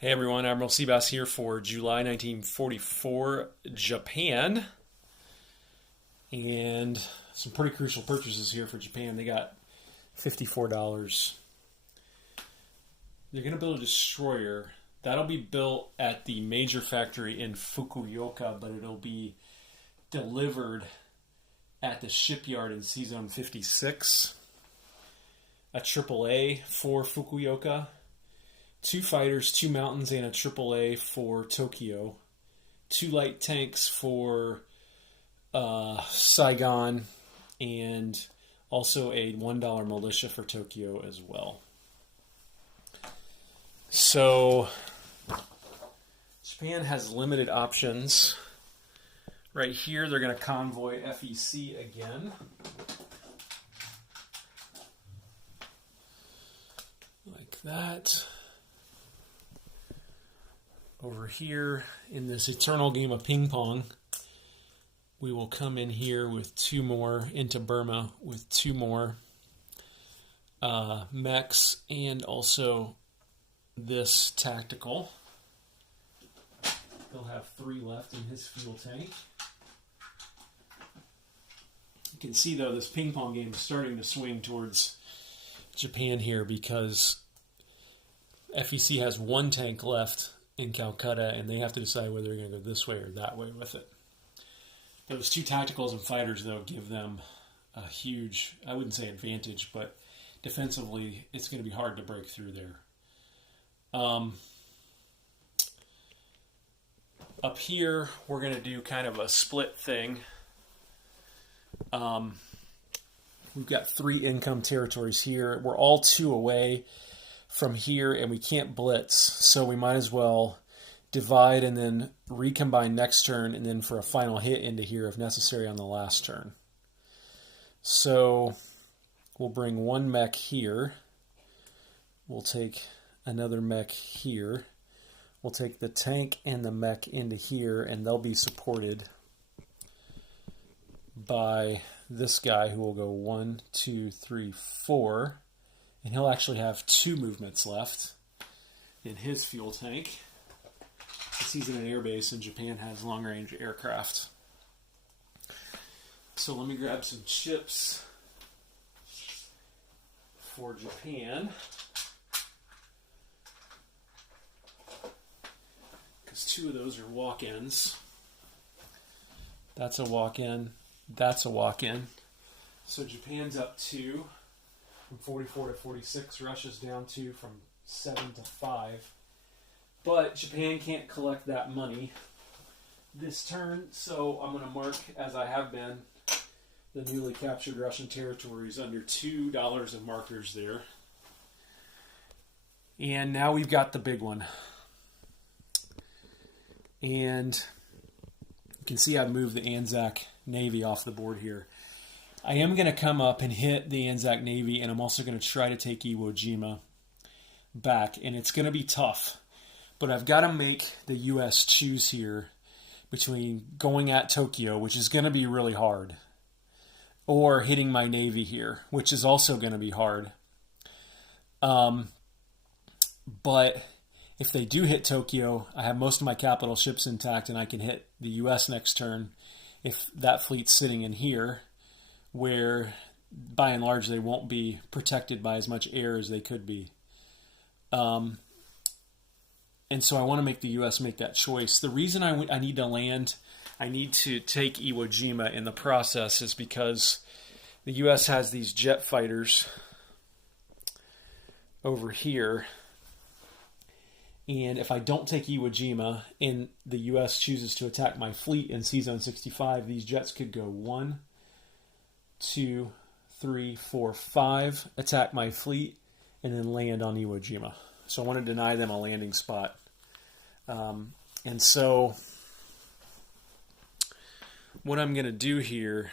Hey everyone, Admiral Seabass here for July 1944 Japan. And some pretty crucial purchases here for Japan. They got $54. They're going to build a destroyer. That'll be built at the major factory in Fukuoka, but it'll be delivered at the shipyard in Sea Zone 56. A AAA for Fukuoka. 2 fighters, 2 mountains, and a AAA for Tokyo. 2 light tanks for Saigon, and also a $1 militia for Tokyo as well. So Japan has limited options. Right here, they're going to convoy FEC again. Like that. Over here, in this eternal game of ping pong, we will come in here with 2 more, into Burma with 2 more mechs, and also this tactical. He'll have 3 left in his fuel tank. You can see, though, this ping pong game is starting to swing towards Japan here because FEC has 1 tank left in Calcutta, and they have to decide whether they're going to go this way or that way with it. Those 2 tacticals and fighters, though, give them a huge, I wouldn't say advantage, but defensively, it's going to be hard to break through there. Up here, we're going to do kind of a split thing. We've got 3 income territories here. We're all 2 away from here, and we can't blitz, so we might as well divide and then recombine next turn, and then for a final hit into here if necessary on the last turn. So we'll bring 1 mech here. We'll take another mech here. We'll take the tank and the mech into here, and they'll be supported by this guy who will go 1, 2, 3, 4. And he'll actually have 2 movements left in his fuel tank. He's in an airbase, and Japan has long-range aircraft. So let me grab some chips for Japan. Because 2 of those are walk-ins. That's a walk-in. That's a walk-in. So Japan's up 2. From 44 to 46, Russia's down 2 from 7 to 5. But Japan can't collect that money this turn, so I'm going to mark, as I have been, the newly captured Russian territories under $2 of markers there. And now we've got the big one. And you can see I've moved the Anzac Navy off the board here. I am going to come up and hit the Anzac Navy, and I'm also going to try to take Eva Jima back, and it's going to be tough. But I've got to make the U.S. choose here between going at Tokyo, which is going to be really hard, or hitting my Navy here, which is also going to be hard. But if they do hit Tokyo, I have most of my capital ships intact, and I can hit the U.S. next turn if that fleet's sitting in here, where by and large they won't be protected by as much air as they could be. And so I want to make the U.S. make that choice. The reason I need to land, I need to take Iwo Jima in the process, is because the U.S. has these jet fighters over here. And if I don't take Iwo Jima and the U.S. chooses to attack my fleet in Sea Zone 65, these jets could go 1, 2, 3, 4, 5, attack my fleet, and then land on Iwo Jima. So I want to deny them a landing spot. And so what I'm going to do here,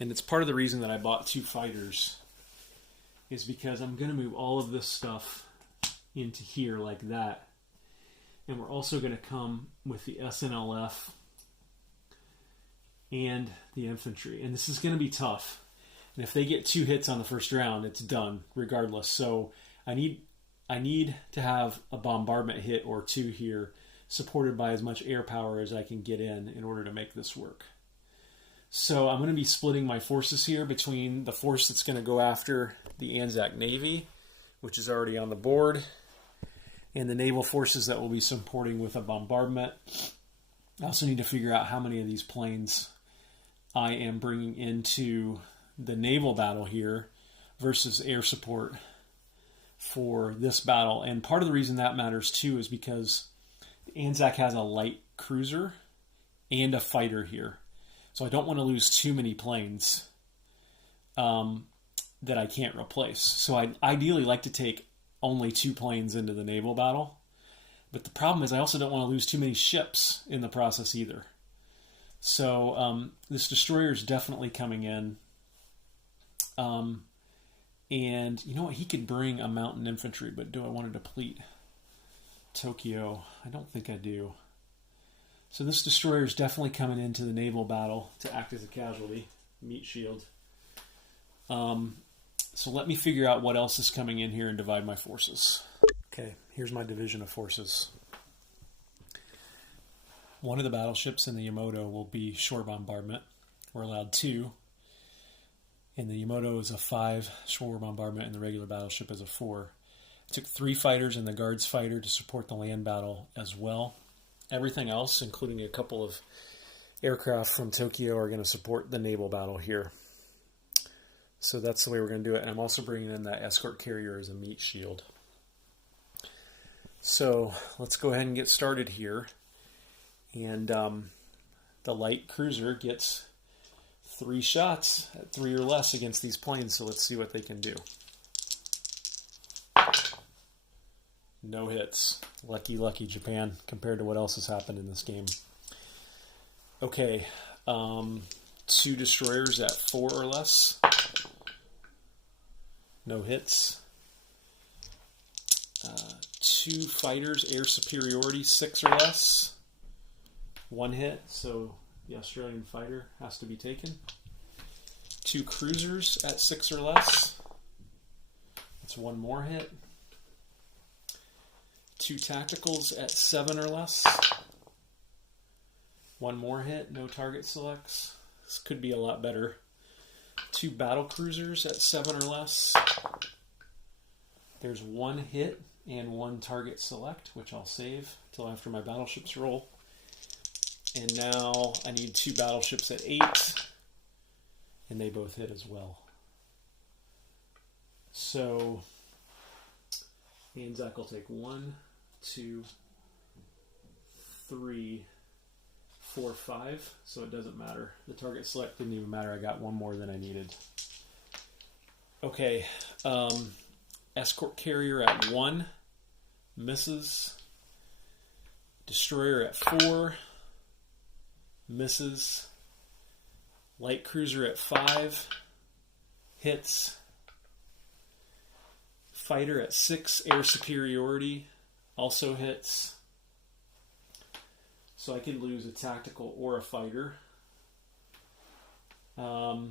and it's part of the reason that I bought 2 fighters, is because I'm going to move all of this stuff into here like that. And we're also going to come with the SNLF and the infantry. And this is going to be tough. And if they get 2 hits on the first round, it's done regardless. So I I need to have a bombardment hit or two here, supported by as much air power as I can get in order to make this work. So I'm going to be splitting my forces here between the force that's going to go after the Anzac Navy, which is already on the board, and the naval forces that will be supporting with a bombardment. I also need to figure out how many of these planes I am bringing into the naval battle here versus air support for this battle. And part of the reason that matters too is because the Anzac has a light cruiser and a fighter here. So I don't want to lose too many planes that I can't replace. So I'd ideally like to take only 2 planes into the naval battle. But the problem is I also don't want to lose too many ships in the process either. So this destroyer is definitely coming in. And you know what? He could bring a mountain infantry, but do I want to deplete Tokyo? I don't think I do. So this destroyer is definitely coming into the naval battle to act as a casualty, meat shield. So let me figure out what else is coming in here and divide my forces. Okay, here's my division of forces. One of the battleships in the Yamato will be shore bombardment. We're allowed 2. And the Yamato is a 5 shore bombardment, and the regular battleship is a 4. I took 3 fighters and the guards fighter to support the land battle as well. Everything else, including a couple of aircraft from Tokyo, are going to support the naval battle here. So that's the way we're going to do it. And I'm also bringing in that escort carrier as a meat shield. So let's go ahead and get started here. And the light cruiser gets 3 shots at 3 or less against these planes. So let's see what they can do. No hits. Lucky, lucky Japan compared to what else has happened in this game. Okay, 2 destroyers at 4 or less. No hits. 2 fighters, air superiority, 6 or less. 1 hit, so the Australian fighter has to be taken. 2 cruisers at 6 or less. That's 1 more hit. 2 tacticals at 7 or less. 1 more hit, no target selects. This could be a lot better. 2 battle cruisers at 7 or less. There's 1 hit and 1 target select, which I'll save until after my battleships roll. And now I need 2 battleships at 8, and they both hit as well. So Anzac will take 1, 2, 3, 4, 5, so it doesn't matter. The target select didn't even matter. I got 1 more than I needed. Okay, escort carrier at 1, misses. Destroyer at 4, misses. Light cruiser at 5, hits. Fighter at 6, air superiority, also hits. So I can lose a tactical or a fighter. I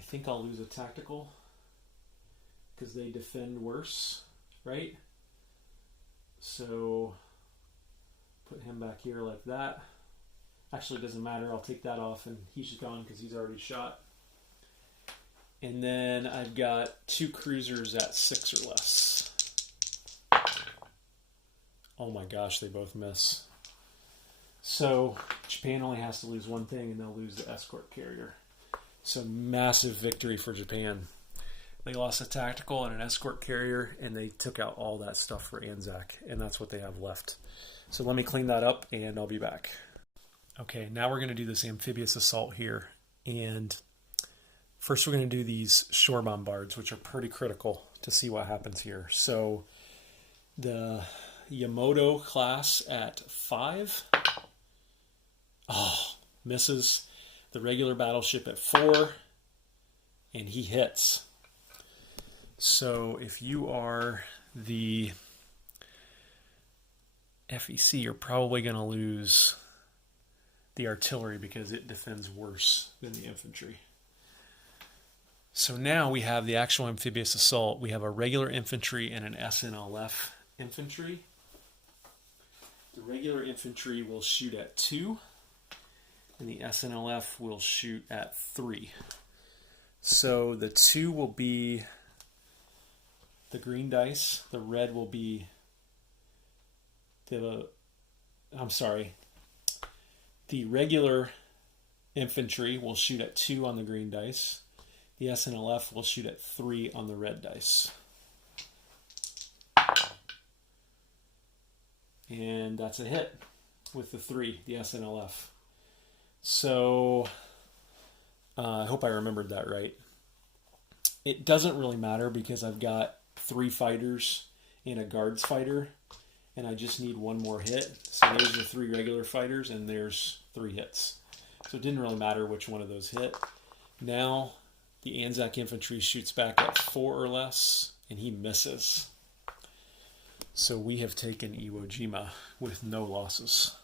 think I'll lose a tactical because they defend worse, right? So put him back here like that. Actually, it doesn't matter. I'll take that off and he's gone because he's already shot. And then I've got 2 cruisers at 6 or less. Oh my gosh, they both miss. So Japan only has to lose 1 thing and they'll lose the escort carrier. So massive victory for Japan. They lost a tactical and an escort carrier and they took out all that stuff for Anzac, and that's what they have left. So let me clean that up and I'll be back. Okay, now we're going to do this amphibious assault here. And first we're going to do these shore bombards, which are pretty critical to see what happens here. So the Yamato class at 5. Oh, misses. The regular battleship at 4. And he hits. So if you are the FEC, you're probably going to lose the artillery because it defends worse than the infantry. So now we have the actual amphibious assault. We have a regular infantry and an SNLF infantry. The regular infantry will shoot at 2, and the SNLF will shoot at 3. So the 2 will be the green dice, the red will be the regular infantry will shoot at 2 on the green dice. The SNLF will shoot at 3 on the red dice. And that's a hit with the 3, the SNLF. So I hope I remembered that right. It doesn't really matter because I've got 3 fighters and a guards fighter, and I just need 1 more hit. So there's the 3 regular fighters, and there's 3 hits. So it didn't really matter which one of those hit. Now the Anzac infantry shoots back at 4 or less, and he misses. So we have taken Eva Jima with no losses.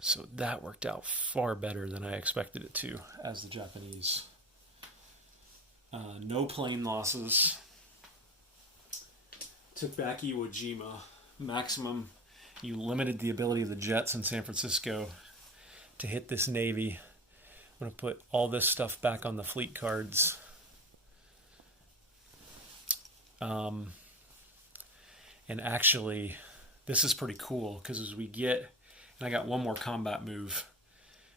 So that worked out far better than I expected it to as the Japanese. No plane losses. Took back Iwo Jima. Maximum, you limited the ability of the jets in San Francisco to hit this Navy. I'm going to put all this stuff back on the fleet cards. And actually, this is pretty cool because as we get, and I got one more combat move,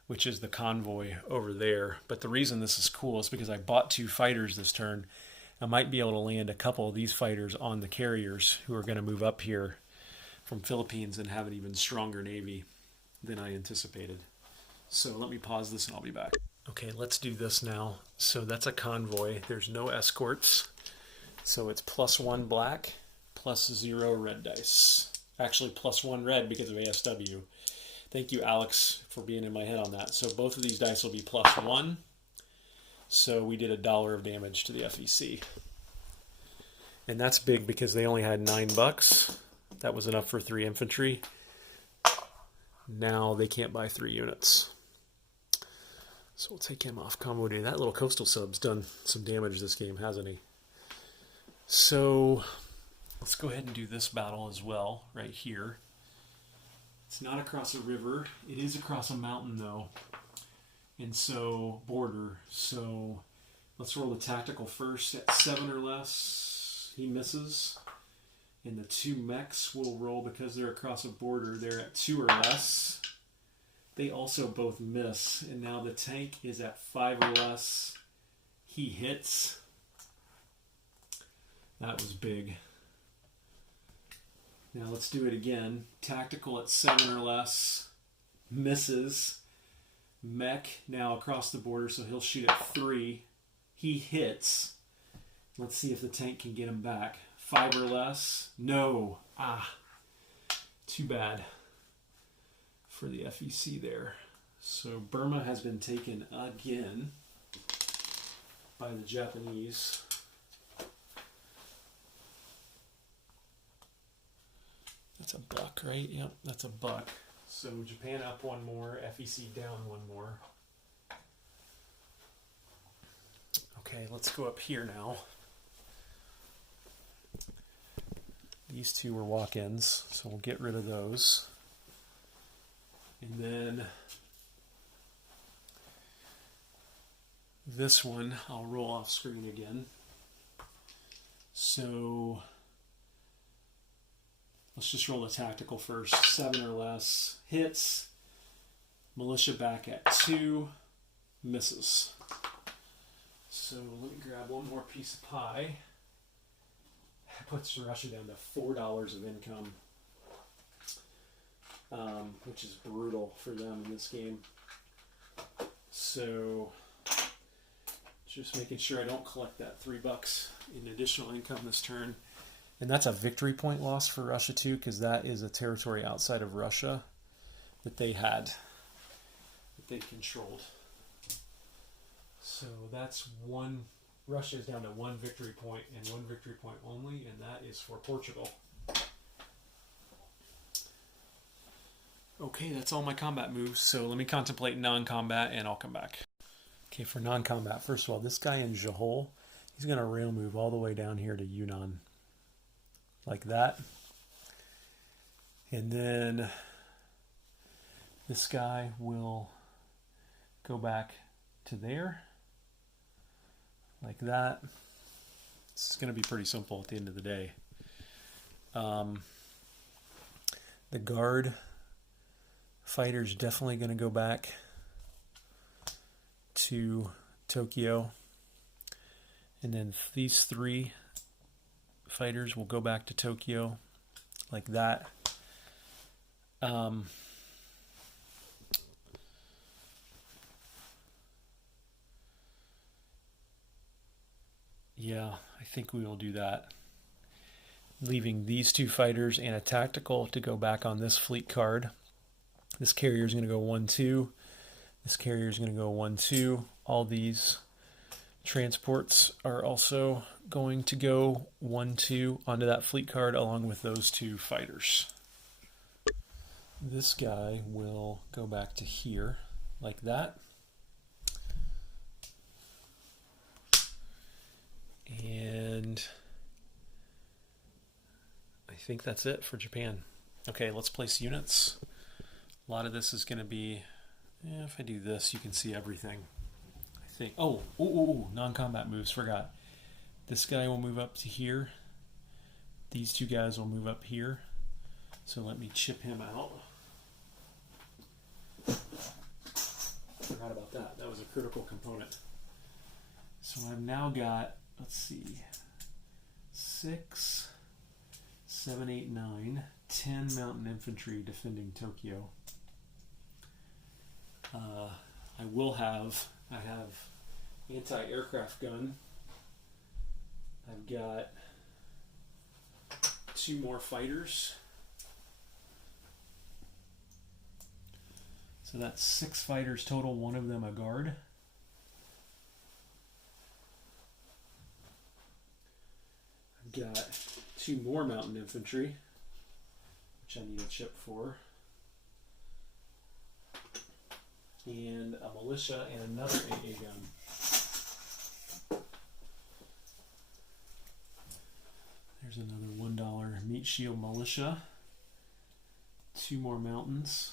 which is the convoy over there. But the reason this is cool is because I bought 2 fighters this turn. I might be able to land a couple of these fighters on the carriers who are going to move up here from Philippines and have an even stronger Navy than I anticipated. So let me pause this and I'll be back. Okay, let's do this now. So that's a convoy. There's no escorts. So it's +1 black, +0 red dice. Actually, +1 red because of ASW. Thank you, Alex, for being in my head on that. So both of these dice will be +1. So we did $1 of damage to the FEC. And that's big because they only had $9. That was enough for 3 infantry. Now they can't buy 3 units. So we'll take him off combo day. That little coastal sub's done some damage this game, hasn't he? So let's go ahead and do this battle as well, right here. It's not across a river. It is across a mountain, though. And so, border. So let's roll the tactical first at 7 or less. He misses. And the 2 mechs will roll because they're across a border. They're at 2 or less. They also both miss. And now the tank is at 5 or less. He hits. That was big. Now let's do it again. Tactical at 7 or less. Misses. Mech now across the border, so he'll shoot at 3. He hits. Let's see if the tank can get him back. 5 or less. No. Too bad for the FEC there. So Burma has been taken again by the Japanese. That's a buck, right? Yep, that's a buck. So Japan up 1 more, FEC down 1 more. Okay, let's go up here now. These 2 were walk-ins, so we'll get rid of those. And then this one, I'll roll off screen again. So let's just roll the tactical first. 7 or less. Hits. Militia back at 2. Misses. So let me grab one more piece of pie. That puts Russia down to $4 of income, which is brutal for them in this game. So just making sure I don't collect that $3 in additional income this turn. And that's a victory point loss for Russia too, because that is a territory outside of Russia that they had, that they controlled. So that's one. Russia is down to 1 victory point and 1 victory point only, and that is for Portugal. Okay, that's all my combat moves. So let me contemplate non-combat and I'll come back. Okay, for non-combat, first of all, this guy in Jahol, he's going to rail move all the way down here to Yunnan. Like that. And then this guy will go back to there. Like that. This is going to be pretty simple at the end of the day. The guard fighter's definitely going to go back to Tokyo. And then these three fighters will go back to Tokyo like that. Yeah, I think we will do that. Leaving these two fighters and a tactical to go back on this fleet card. This carrier is going to go 1-2. This carrier is going to go 1-2. All these transports are also going to go 1-2 onto that fleet card along with those two fighters. This guy will go back to here like that. And I think that's it for Japan. Okay, let's place units. A lot of this is going to be, if I do this, you can see everything. I think, non-combat moves, forgot. This guy will move up to here. These two guys will move up here. So let me chip him out. Forgot about that. That was a critical component. So I've now got, let's see, 6, 7, 8, 9, 10 mountain infantry defending Tokyo. I have anti-aircraft gun. I've got 2 more fighters. So that's 6 fighters total, one of them a guard. I've got 2 more mountain infantry, which I need a chip for. And a militia and another AA gun. There's another $1 meat shield militia. 2 more mountains.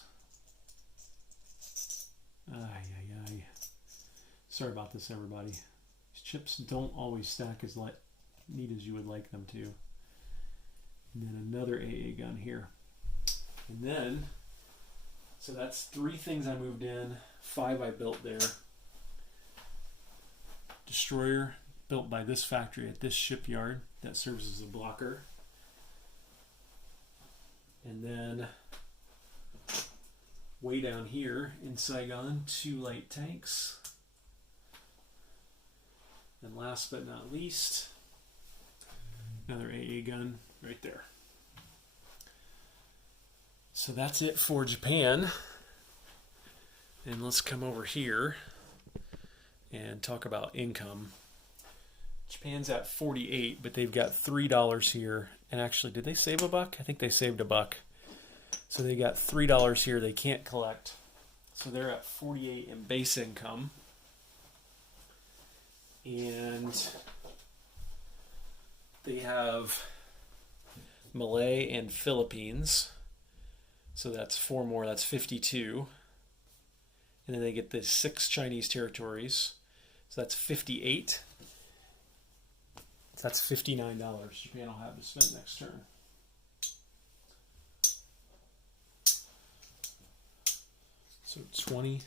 Sorry about this, everybody. These chips don't always stack as neat as you would like them to. And then another AA gun here. And then, so that's 3 things I moved in, 5 I built there. Destroyer built by this factory at this shipyard that serves as a blocker. And then way down here in Saigon, 2 light tanks. And last but not least, another AA gun right there. So that's it for Japan. And let's come over here and talk about income. Japan's at 48, but they've got $3 here. And actually, did they save a buck? I think they saved a buck. So they got $3 here they can't collect. So they're at 48 in base income. And they have Malay and Philippines. So that's 4 more, that's 52. And then they get the 6 Chinese territories. So that's 58. So that's $59 Japan will have to spend next turn. So 20,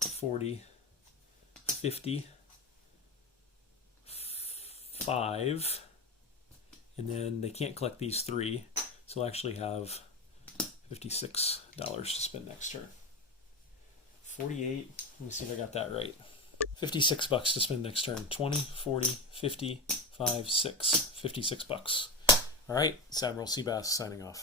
40, 50, 5, and then they can't collect these 3, so they'll actually have $56 to spend next turn. 48, let me see if I got that right. 56 bucks to spend next turn. 20, 40, 50, 5, 6, 56 bucks. All right, it's Admiral Seabass signing off.